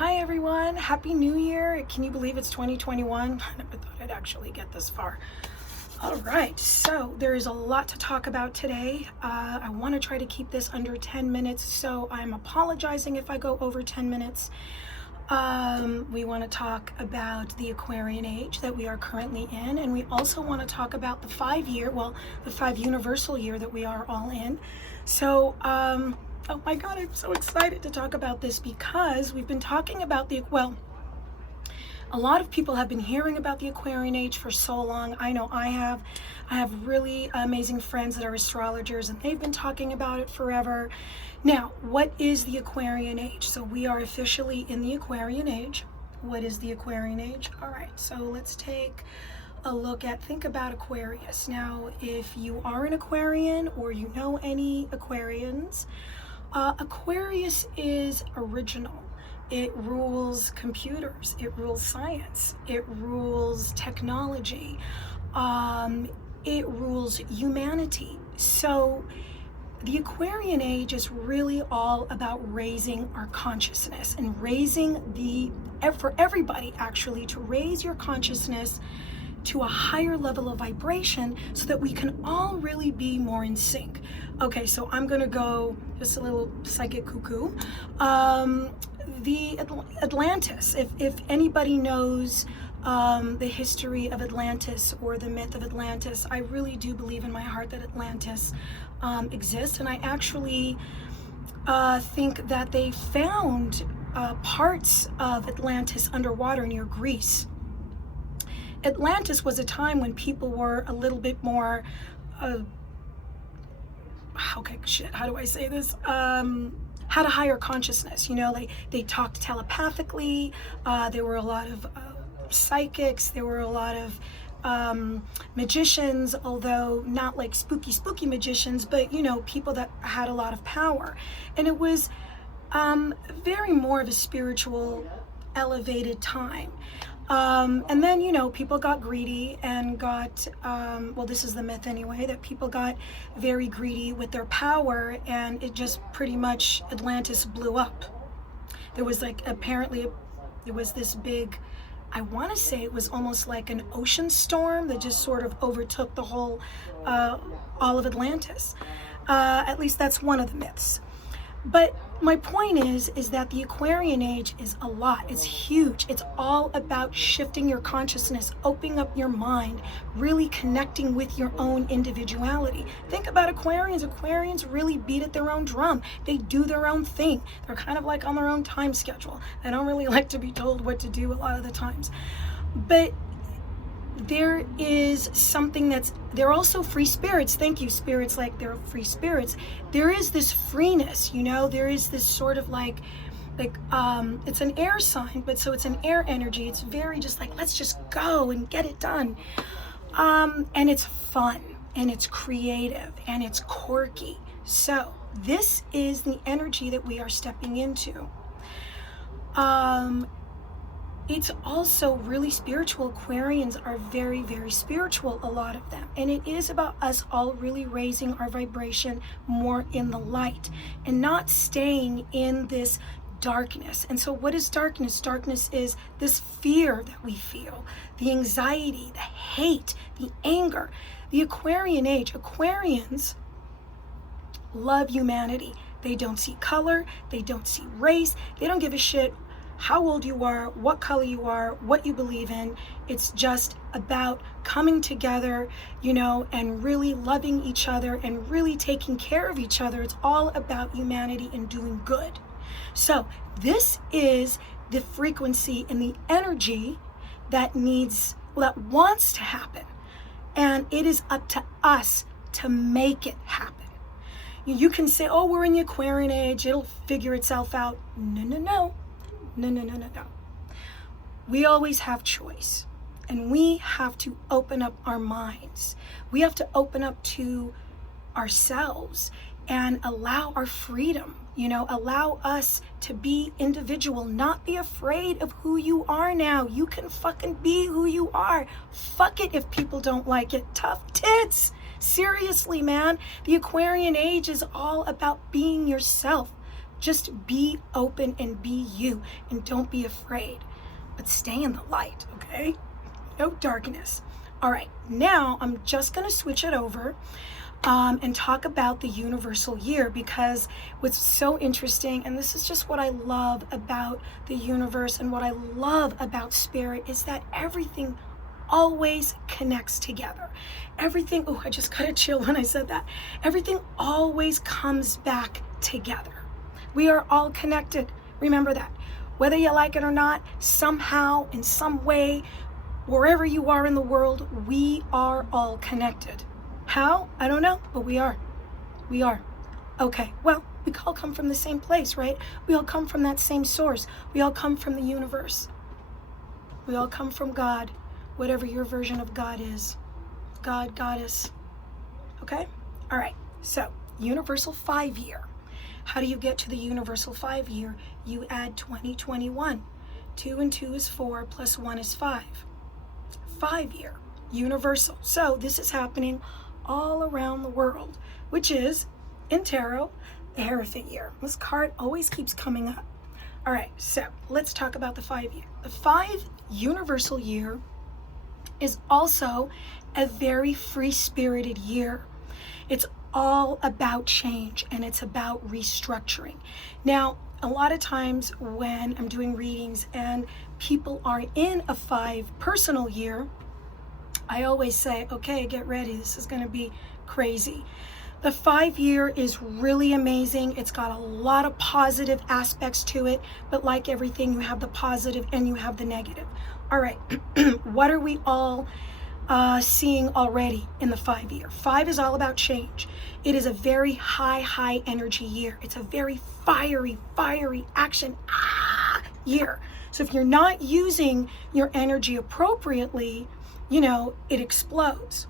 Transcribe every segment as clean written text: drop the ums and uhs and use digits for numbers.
Hi everyone, Happy New Year. Can you believe it's 2021? I never thought I'd actually get this far. All right, so there is a lot to talk about today. I want to try to keep this under 10 minutes, so I'm apologizing if I go over 10 minutes. We want to talk about the Aquarian Age that we are currently in, and we also want to talk about the 5 universal year that we are all in. So, oh my God, I'm so excited to talk about this because we've been talking about a lot of people have been hearing about the Aquarian Age for so long. I know I have. I have really amazing friends that are astrologers and they've been talking about it forever. Now, what is the Aquarian Age? So we are officially in the Aquarian Age. What is the Aquarian Age? All right, so let's take a look at, think about Aquarius. Now, if you are an Aquarian or you know any Aquarians, Aquarius is original. It rules computers, it rules science, it rules technology, it rules humanity. So the Aquarian Age is really all about raising our consciousness and for everybody actually, to raise your consciousness to a higher level of vibration so that we can all really be more in sync. Okay, so I'm gonna go just a little psychic cuckoo. The Atlantis, if anybody knows the history of Atlantis or the myth of Atlantis, I really do believe in my heart that Atlantis exists, and I actually think that they found parts of Atlantis underwater near Greece. Atlantis was a time when people were a little bit more, how do I say this? Had a higher consciousness, you know, they talked telepathically. There were a lot of psychics. There were a lot of magicians, although not like spooky magicians, but, you know, people that had a lot of power. And it was very more of a spiritual, elevated time. And then, you know, people got greedy and got, this is the myth anyway, that people got very greedy with their power, and it just pretty much, Atlantis blew up. There was there was this big, I want to say it was almost like an ocean storm that just sort of overtook the whole, all of Atlantis. At least that's one of the myths. But my point is that the Aquarian Age is a lot. It's huge. It's all about shifting your consciousness, opening up your mind, really connecting with your own individuality. Think about Aquarians. Aquarians really beat at their own drum. They do their own thing. They're kind of like on their own time schedule. They don't really like to be told what to do a lot of the times. But there is something they're also free spirits. Thank you, spirits, like they're free spirits. There is this freeness, you know, there is this sort of like it's an air sign, but so it's an air energy. It's very just like, let's just go and get it done. And it's fun and it's creative and it's quirky. So this is the energy that we are stepping into. It's also really spiritual. Aquarians are very, very spiritual, a lot of them. And it is about us all really raising our vibration more in the light and not staying in this darkness. And so what is darkness? Darkness is this fear that we feel, the anxiety, the hate, the anger. The Aquarian Age, Aquarians love humanity. They don't see color, they don't see race, they don't give a shit how old you are, what color you are, what you believe in. It's just about coming together, you know, and really loving each other and really taking care of each other. It's all about humanity and doing good. So this is the frequency and the energy that wants to happen. And it is up to us to make it happen. You can say, oh, we're in the Aquarian Age, it'll figure itself out. No. No. We always have choice, and we have to open up our minds. We have to open up to ourselves and allow our freedom, you know, allow us to be individual, not be afraid of who you are now. You can fucking be who you are. Fuck it if people don't like it. Tough tits. Seriously, man. The Aquarian Age is all about being yourself. Just be open and be you, and don't be afraid, but stay in the light, okay? No darkness. All right, now I'm just going to switch it over and talk about the universal year, because what's so interesting, and this is just what I love about the universe and what I love about spirit, is that everything always connects together. Everything, oh, I just got a chill when I said that. Everything always comes back together. We are all connected. Remember that. Whether you like it or not, somehow, in some way, wherever you are in the world, we are all connected. How? I don't know, but we are. We are. Okay, well, we all come from the same place, right? We all come from that same source. We all come from the universe. We all come from God, whatever your version of God is. God, Goddess. Okay? All right, so universal 5-year. How do you get to the universal 5-year? You add 2021. 2 and 2 is 4, plus 1 is 5. 5-year, universal. So this is happening all around the world, which is, in tarot, the Hierophant year. This card always keeps coming up. All right, so let's talk about the 5-year. The 5 universal year is also a very free-spirited year. It's all about change, and it's about restructuring. Now, a lot of times when I'm doing readings and people are in a 5 personal year, I always say, okay, get ready. This is going to be crazy. The 5-year is really amazing. It's got a lot of positive aspects to it, but like everything, you have the positive and you have the negative. All right, what are we all seeing already in the 5-year? 5 is all about change. It is a very high energy year. It's a very fiery action year. So if you're not using your energy appropriately, you know, it explodes.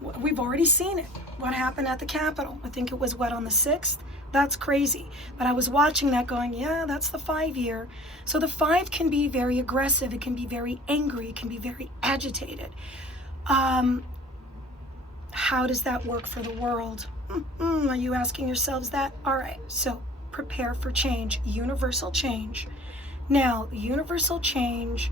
We've already seen it. What happened at the Capitol? I think it was, what, on the 6th? That's crazy. But I was watching that going, yeah, that's the 5-year. So the 5 can be very aggressive. It can be very angry. It can be very agitated. How does that work for the world? Are you asking yourselves that? All right, so prepare for change, universal change. Now, universal change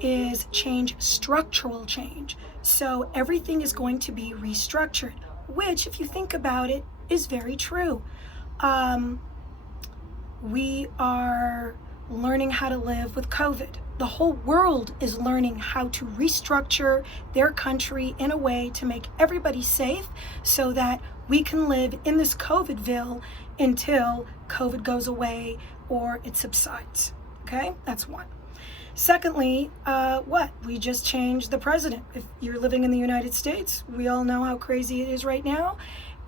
is change, structural change. So everything is going to be restructured, which, if you think about it, is very true. We are learning how to live with COVID. The whole world is learning how to restructure their country in a way to make everybody safe so that we can live in this COVIDville until COVID goes away or it subsides. Okay, that's one. Secondly, we just changed the president. If you're living in the United States, we all know how crazy it is right now.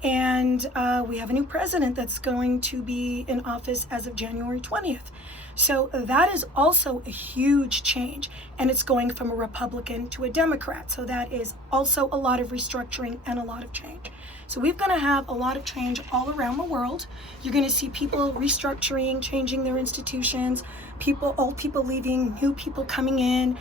And we have a new president that's going to be in office as of January 20th. So that is also a huge change. And it's going from a Republican to a Democrat. So that is also a lot of restructuring and a lot of change. So we're going to have a lot of change all around the world. You're going to see people restructuring, changing their institutions, old people leaving, new people coming in,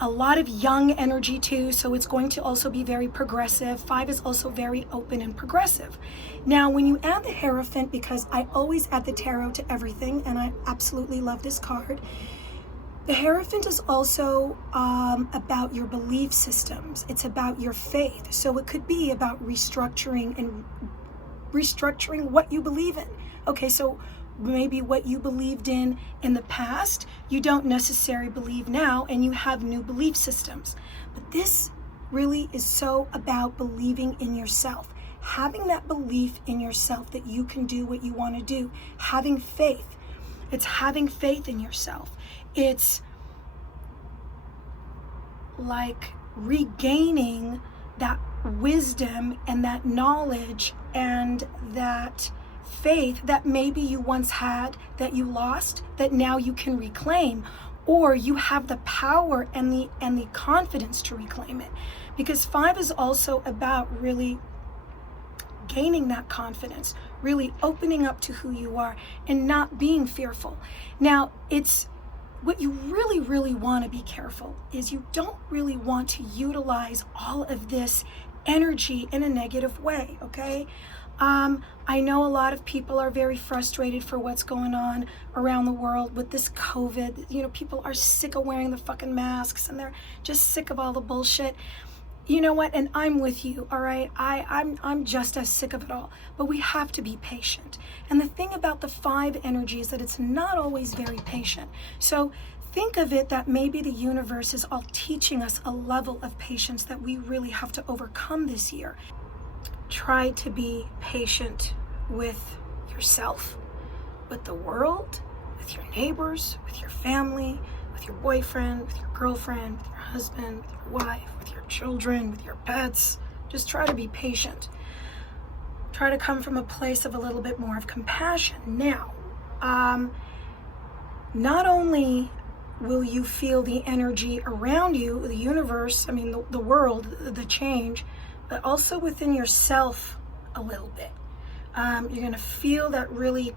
a lot of young energy too. So it's going to also be very progressive. 5 is also very open and progressive. Now, when you add the Hierophant, because I always add the tarot to everything, and I absolutely love this card, the Hierophant is also about your belief systems. It's about your faith. So it could be about restructuring what you believe in. Okay, so maybe what you believed in the past, you don't necessarily believe now, and you have new belief systems. But this really is so about believing in yourself, having that belief in yourself that you can do what you want to do, having faith. It's having faith in yourself. It's like regaining that wisdom and that knowledge and that faith that maybe you once had, that you lost, that now you can reclaim, or you have the power and the confidence to reclaim it. Because 5 is also about really gaining that confidence, really opening up to who you are and not being fearful. Now, it's what you really want to be careful is you don't really want to utilize all of this energy in a negative way, okay? I know a lot of people are very frustrated for what's going on around the world with this COVID. You know, people are sick of wearing the fucking masks and they're just sick of all the bullshit. You know what? And I'm with you, all right? I'm just as sick of it all. But we have to be patient. And the thing about the 5 energy is that it's not always very patient. So think of it that maybe the universe is all teaching us a level of patience that we really have to overcome this year. Try to be patient with yourself, with the world, with your neighbors, with your family, with your boyfriend, with your girlfriend, with your husband, with your wife, with your children, with your pets. Just try to be patient. Try to come from a place of a little bit more of compassion. Now, not only will you feel the energy around you, the universe, I mean the world, the change, but also within yourself a little bit. You're gonna feel that really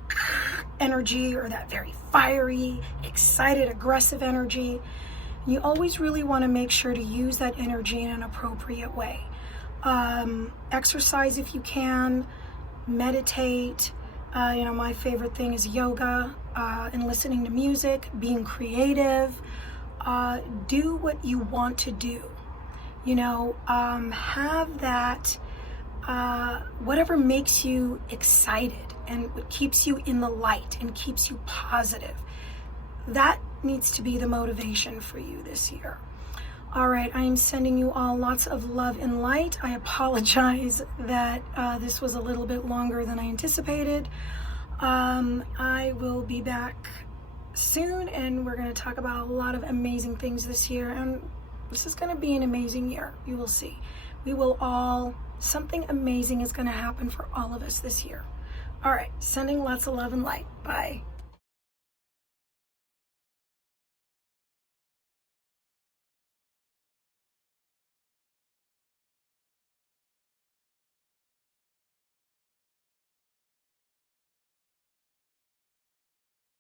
energy, or that very fiery, excited, aggressive energy. You always really wanna make sure to use that energy in an appropriate way. Exercise if you can, meditate. You know, my favorite thing is yoga, and listening to music, being creative. Do what you want to do. You know, have that, whatever makes you excited and what keeps you in the light and keeps you positive. That needs to be the motivation for you this year. All right, I am sending you all lots of love and light. I apologize that this was a little bit longer than I anticipated. I will be back soon, and we're going to talk about a lot of amazing things this year. And this is going to be an amazing year. You will see. Something amazing is going to happen for all of us this year. All right, sending lots of love and light. Bye.